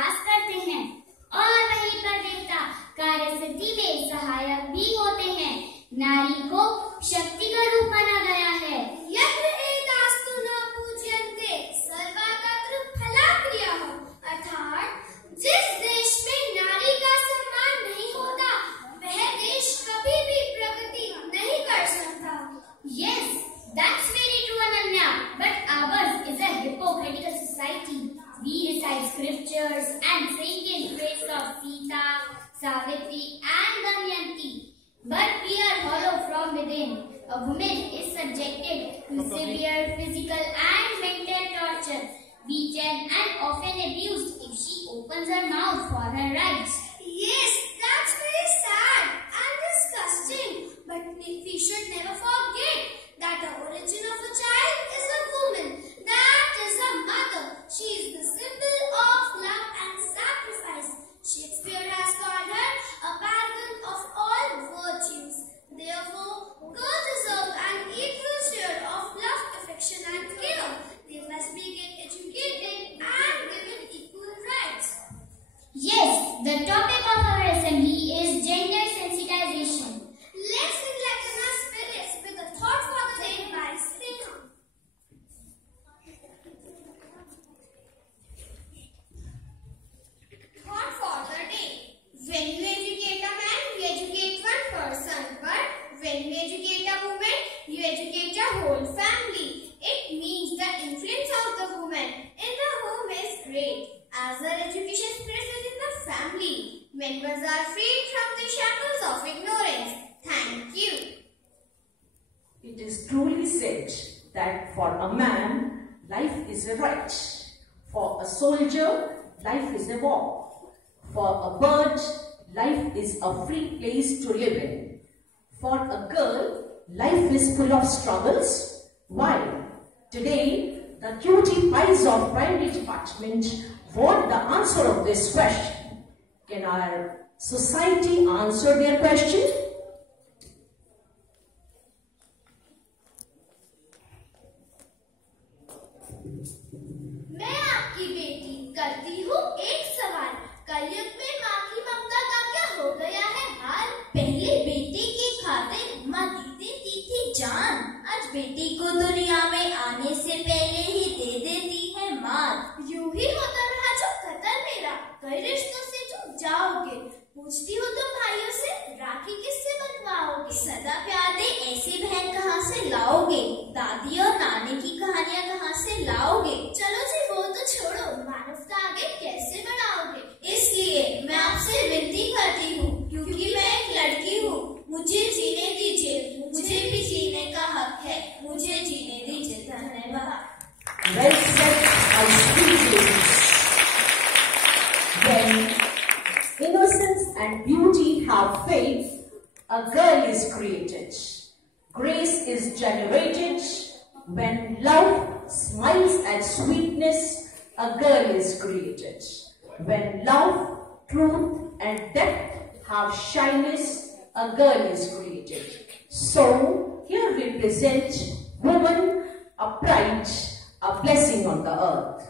वास करते हैं और वहीं पर देवता कार्य सिद्धि में सहायक भी होते हैं। नारी को शक्ति का रूप माना गया है। यत्र एतास्तु न पूज्यन्ते सर्वत्र फलाक्रियाः, अर्थात जिस देश में नारी का सम्मान नहीं होता वह देश कभी भी प्रगति नहीं कर सकता। Yes, that's very true, Ananya. But ours is a hypocritical society. We recite scriptures and sing in praise of Sita, Savitri and Damayanti. But we are hollow from within. A woman is subjected to severe physical and mental torture, beaten and often abused if she opens her mouth for her rights. Yes, that's very sad and disgusting. But we should never forget that the origin of a child is a woman. That is a mother. She is the symbol of love and sacrifice. Shakespeare has called her a paragon of all virtues. Therefore, girls deserve an equal share of love, affection and care. They must be educated and given equal rights. Yes, the topic of our assembly is gender sensitization. Let's enlighten our spirits with a thought for the day by Sneha. Thought for the day. When you educate a man, you educate one person. But when you educate a woman, you educate a whole family. It means the influence of the woman in the home is great, as her education spreads within the family. Members are freed from the shackles of ignorance. Thank you. It is truly said that for a man, life is a right. For a soldier, life is a war. For a bird, life is a free place to live in. For a girl, life is full of struggles. Why? Today, the cutie pies of primary department want the answer of this question. Can our society answer their question? मैं आपकी बेटी करती हूँ एक सवाल। कलयुग में माँ की ममता का क्या हो गया है हाल? पहले बेटी की खातिर माँ दे देती थी जान, आज बेटी को दुनिया में आने से पहले ही दे देती है मार। यूं ही होता रहा जो कतर मेरा, कई रिश्तों से जुड़ जाओगे। पूछती हो तुम भाइयों से राखी किससे बनवाओगे? सदा प्यार दे ऐसी बहन कहाँ से लाओगे? दादी और नानी की कहानियाँ कहाँ से लाओगे? चलो जी वो तो छोड़ो, मानवता आगे कैसे बढ़ाओगे? इसलिए मैं आपसे विनती करती हूँ, क्योंकि मैं एक लड़की हूँ, मुझे जीने दीजिए, मुझे भी जीने का हक है, मुझे जीने दीजिए। धन्यवाद। Well said, our speeches. When innocence and beauty have faith, a girl is created. Grace is generated. When love smiles and sweetness, a girl is created. When love, truth and depth have shyness, a girl is created. So, here we present woman, a pride, a blessing on the earth.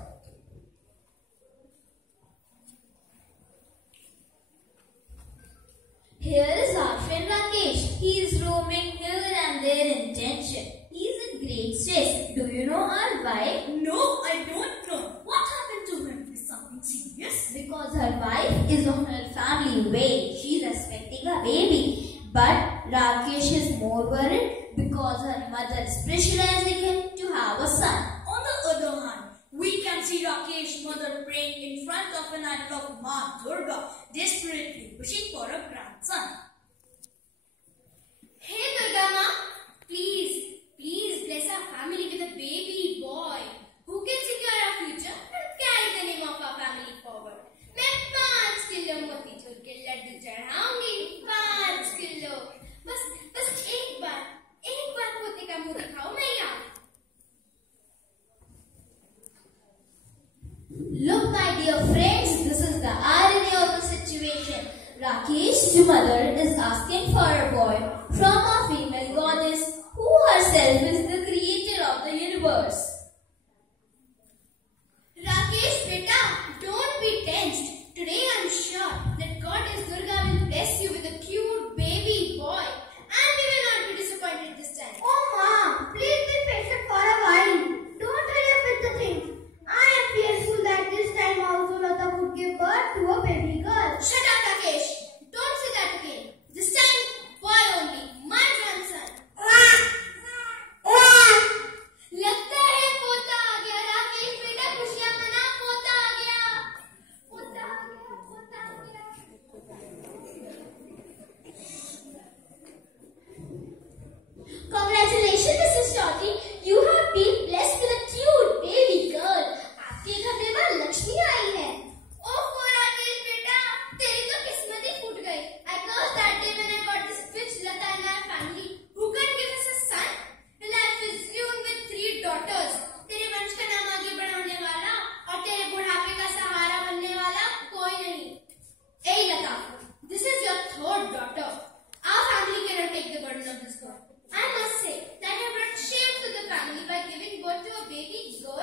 Here is our friend Rakesh. He is roaming here and there in tension. He is in great stress. Do you know our wife? No, I don't know. What happened to him? Is something serious? Because her wife is on her family way. She is expecting a baby. But Rakesh is more worried because her mother is pressurizing him to have a son. On the other hand, we can see Rakesh's mother praying in front of an idol of Ma Durga, desperately wishing for a grandson. Hey Durga Ma, please bless our family with a baby boy who can secure our future and carry the name of our family forward. मैं 5 kilo motichoor के Laddu चढ़ाऊंगी, 5 kilo. बस एक बार पोते का मुंह दिखाओ मैया। Look my dear friends, this is the irony of the situation. Rakesh's mother is asking for a boy from a female goddess who herself is the creator of the universe. Rakesh beta, don't be tensed. तो लक्ष्मी आई है। ओह राकेश बेटा, तेरी तो किस्मत ही फूट गई। I cursed that day when I got this bitch Lata in our family who can give us a son. Your life is ruined with 3 daughters. तेरे वंश का नाम आगे बढ़ाने वाला और तेरे बुढ़ापे का सहारा बनने वाला कोई नहीं। Hey Lata, this is your 3rd daughter. Our family cannot take the burden of this girl. I must say that I brought shame to the family by giving birth to a baby girl.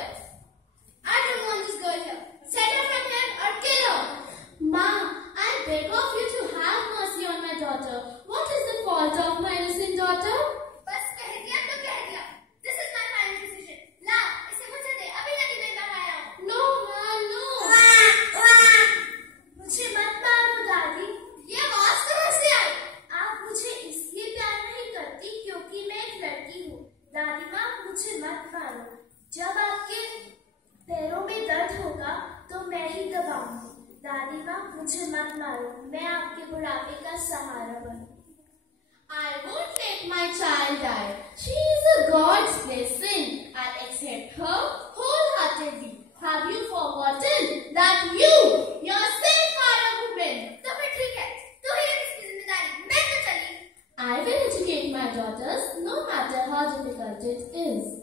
I don't want this girl here. Set her from here or kill her. Ma, I beg of you to have mercy on my daughter. What is the fault of my innocent daughter? बस कह दिया तो कह दिया. This is my final decision. ला, इसे मुझे दे. अभी नदी में बहाया हूँ. No, Ma, no. मुझे मत मारो दादी. ये आवाज कहाँ से आई? आप मुझे इसलिए प्यार नहीं करती क्योंकि मैं एक लड़की हूँ. दादी माँ, मुझे मत मारो. जब आपके पैरों में दर्द होगा तो मैं ही दबाऊंगी. दादी माँ, मुझे मत मारो. मैं आपके बुढ़ापे का सहारा बनूं. I won't let my child die. She is a God's blessing. I'll accept her wholeheartedly. Have you forgotten that yourself are a woman? तो फिर ठीक है. तू ही इसकी जिम्मेदारी. मैं तो चली. I will educate my daughters no matter how difficult it is.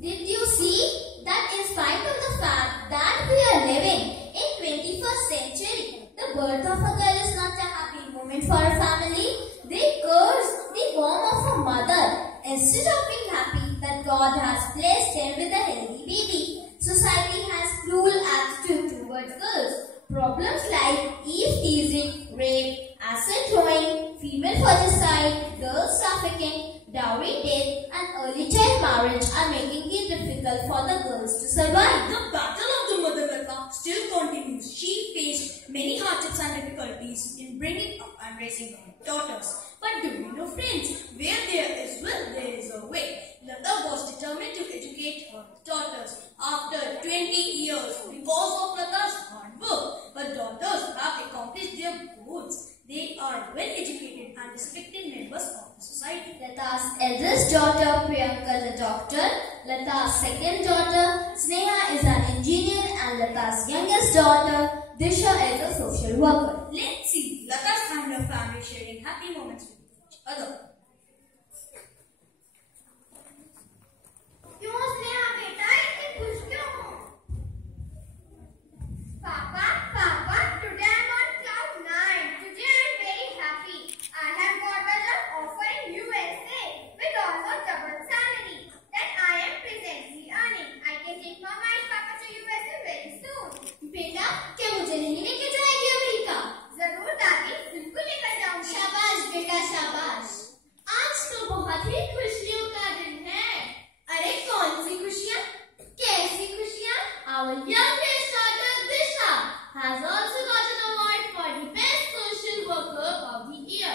Did you see that in spite of the fact that we are living in 21st century, the birth of a girl is not a happy moment for a family? They curse the womb of a mother instead of being happy that God has blessed them with a healthy baby. Society has cruel attitude towards girls. Problems like eve-teasing, rape, acid throwing, female foeticide, girls trafficking, dowry death and early child marriage are making it difficult for the girls to survive. The battle of the mother Lata still continues. She faced many hardships and difficulties in bringing up and raising her daughters. But do you know, friends, where there is will, there is a way. Lata was determined to educate her daughters. After 20 years, because of Lata's hard work, her daughters have accomplished their goals. They are well educated and respected members of the society. Lata's eldest daughter Priyanka is a doctor. Lata's second daughter Sneha is an engineer and Lata's youngest daughter Disha is a social worker. Let's see Lata's and her family sharing happy moments with each other. क्यों स्नेहा बेटा इतनी खुश क्यों हो? Papa, today I'm on cloud 9. Today I'm very happy. I have got a job offer in USA with also double salary that I am presently earning. I can take my mom and Papa to USA very soon. बेटा, क्या मुझे नहीं लेके जाएगी America? जरूर दादी, बिल्कुल लेकर जाऊंगी. शाबाश बेटा, शाबाश. आज तो बहुत ही खुशियों का दिन है. अरे कौन सी खुशियाँ? कैसी खुशियाँ? Our youngest daughter Disha has also got an award for the best social worker of the year.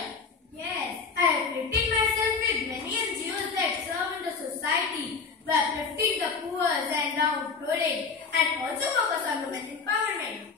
Yes, I have rated myself with many NGOs that serve in the society by uplifting the poor and downtrodden and also focus on women's empowerment.